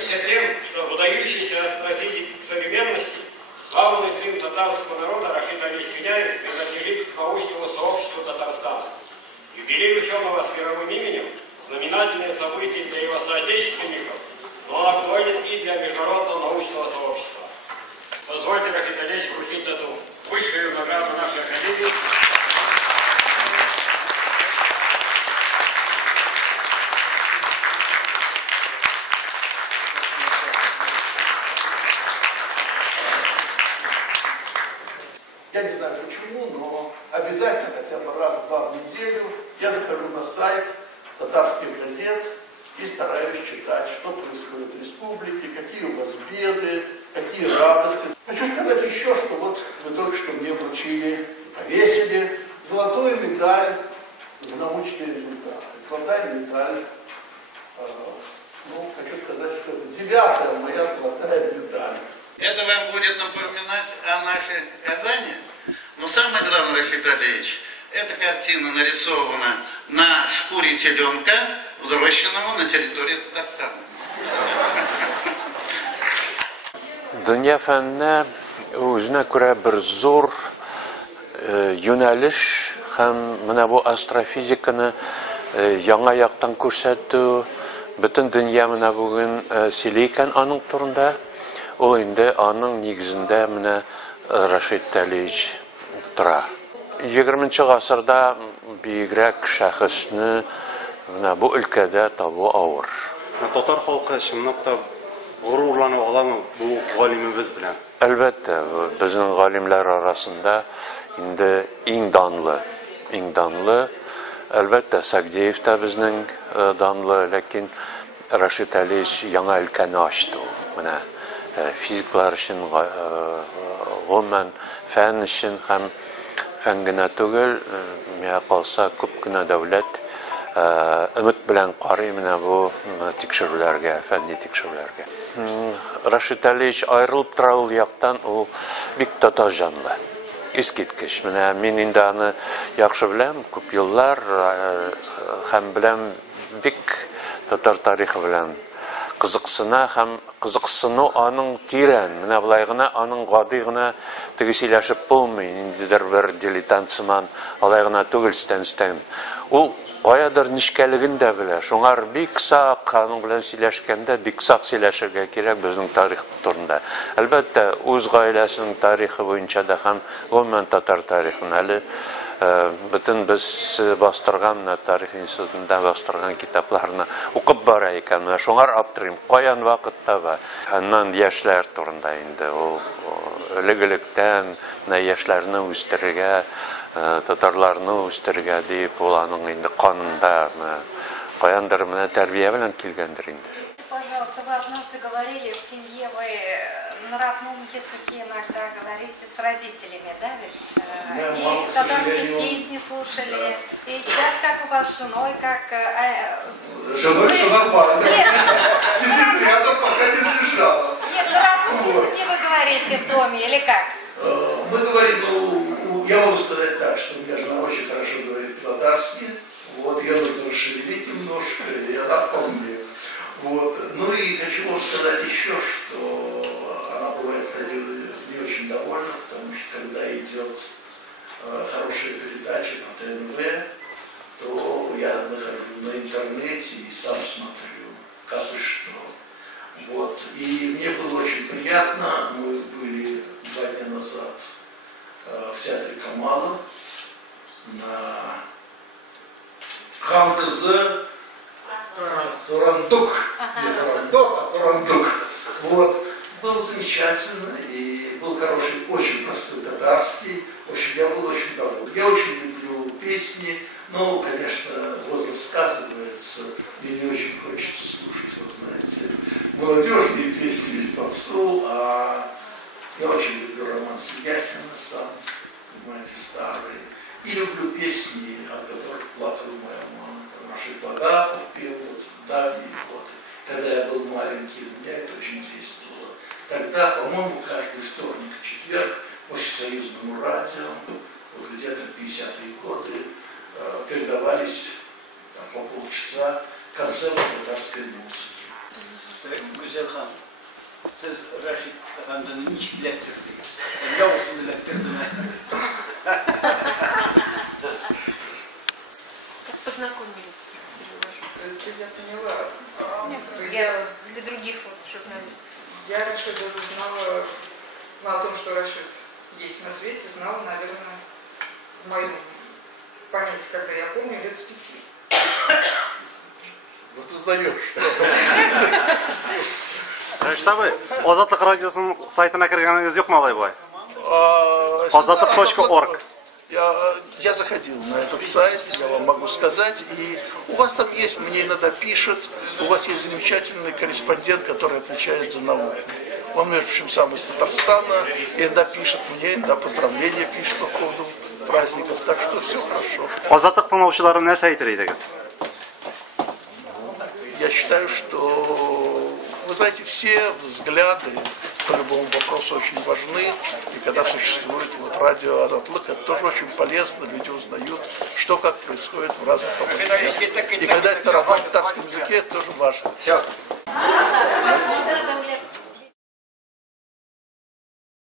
гордимся тем, что выдающийся астрофизик современности, славный сын татарского народа Рашид Али Синяев принадлежит к научному сообществу Татарстана. Юбилей ученого с мировым именем – знаменательное событие для его соотечественников, но актуален и для международного научного сообщества. Позвольте, Рашид Алиевич, вручить эту высшую награду нашей академии. Я не знаю почему, но обязательно хотя бы раз-два в неделю я захожу на сайт татарских газет и стараюсь читать, что происходит в республике, какие у вас беды, какие радости. Хочу сказать еще, что вот вы только что мне вручили, повесили золотую медаль за научные результаты. Золотая медаль. Хочу сказать, что это 9-я моя золотая медаль. Это вам будет напоминать о нашей Казани. Но самое главное, Рашид Алиевич, эта картина нарисована на шкуре теленка, взращенного на территории Татарстана. Dünya fəninə özünə görə bir zor yönəliş, həm mənə bu astrofizikini яңа яктан күрсәтү, bütün dünya mənə bugün сөйләйкән аның турында. Ул инде аның нигезендә менә Рашид Алиевич тора. 20-нчы гасырда бигрәк шәхесне менә бу өлкәдә табу авыр. Татар халкы чынлап та горурланып аламы бу галимебез белән? Әлбәттә, безнең галимләр арасында инде иң данлы, әлбәттә Сагдиев та безнең данлы, ләкин Рашид Алиевич яңа өлкәне ачты. Менә физиклар өчен, гомумән фән өчен һәм фән генә түгел, миңа калса күп кенә дәүләт өмет белән карый менә бу тикшерүләргә, фәнни тикшерүләргә. Рашид Алиевич аерылып тора ул яктан, ул бик татар җанлы. Искиткеч. Менә мин инде аны яхшы беләм, күп еллар һәм беләм бик татар тарихы белән кызыксына һәм кызыксыну аның тирән. Менә булай гына аның гади гына теге сөйләшеп булмый. Индидер бер дилетант сыман, алай гына түгел стән. Ул каядыр нишкәлеген дә белә. Шуңар бик сак аның белән сөйләшкәндә бик сак сөйләшергә кирәк безнең тарих турында. Әлбәттә, үз гаиләсенең тарихы буенча да һәм гомумән татар тарихын әле bütün biz bastırgan tarih institutunda bastırgan kitaplarını okuyup bara икән. Шуңар аптырыйм, каян вакытта ба. Аннан яшьләр турында инде ул элек-электән яшьләрне үстерергә, татарларны үстерергә дип, ул аның инде канында, каяндыр менә тәрбия белән килгәндер инде. Пожалуйста, вы однажды говорили в семье, вы на родном языке иногда говорите с родителями, да, ведь? И татарские песни слушали. И сейчас как у вас с женой, как... Женой все нормально. Сидит рядом, пока не сбежала. Нет, на родном языке вы говорите в доме, или как? Мы говорим, я могу сказать так, что у меня жена очень хорошо говорит по-татарски. Вот, я нужно расшевелить немножко, и она вполне. Вот. Ну и хочу вам сказать еще, что она бывает не очень довольна, потому что когда идет хорошая передача по ТНВ, то я нахожу на интернете и сам смотрю, как и что. Вот. И мне было очень приятно, мы были 2 дня назад в театре Камала на Хантезе Турандук, не Турандук, а Турандук. Вот. Было замечательно, и был хороший, очень простой татарский. В общем, я был очень доволен. Я очень люблю песни, но, конечно, возраст сказывается. Мне не очень хочется слушать, вот знаете, молодежные песни или попсу, а я очень люблю роман Свияхина сам, понимаете, старый. И люблю песни, от которых плакала моя мама. Рашид Багапов пел вот в давние годы. Когда я был маленький, меня это очень действовало. Тогда, по-моему, каждый вторник и четверг по всесоюзному радио, вот где-то в 50-е годы, передавались там, по полчаса концерты татарской музыки. güzel hanım. Siz Raşit Efendi'nin hiç ilettirdiniz. Yavuz'un ilettirdim. Как познакомились? Я поняла. Я для других вот журналистов. Я Рашида знала, о том, что Рашид есть на свете, знала, наверное, в моем понятии, когда я помню, лет с 5. Вот узнаешь. Штабы, Азаттык радиосының сайтына кіргеніңіз жоқ ма алай былай? Азаттык.орг. Я заходил на этот сайт, я вам могу сказать, и у вас там есть, мне иногда пишут, у вас есть замечательный корреспондент, который отвечает за науку. Он, между прочим, сам из Татарстана, иногда пишет мне, иногда поздравления пишет по поводу праздников, так что все хорошо. Азаттык тыңдаушылары не айтыр едіңіз? Я считаю, что, вы знаете, все взгляды по любому вопросу очень важны, и когда существует вот радио Азатлык, это тоже очень полезно, люди узнают, что как происходит в разных областях. И когда это на родном татарском языке, это тоже важно. Все.